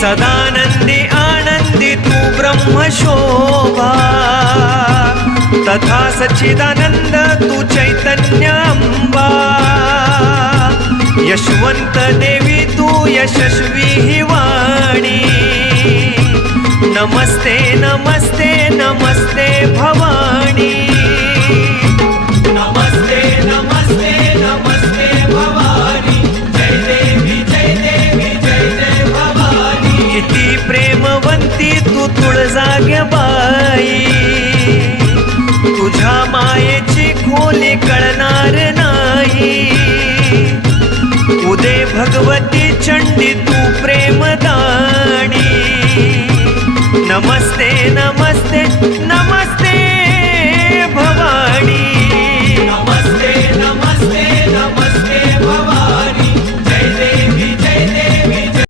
सदानंदी आनंदी तू ब्रह्मशोभा, तथा सच्चिदानंद तू चैतन्य अंबा। यशवंत देवी तू यशस्वी ही वाणी, नमस्ते नमस्ते नमस्ते भवानी। नमस्ते नमस्ते नमस्ते भवानी, जय देवी जय देवी जय जय भवानी। किती प्रेमवंती तू तुळजागबाई, तुझ्या मायेची खोली कळणार नाही। उदे भगवती चंडी तू प्रेमदानी, नमस्ते नमस्ते नमस्ते।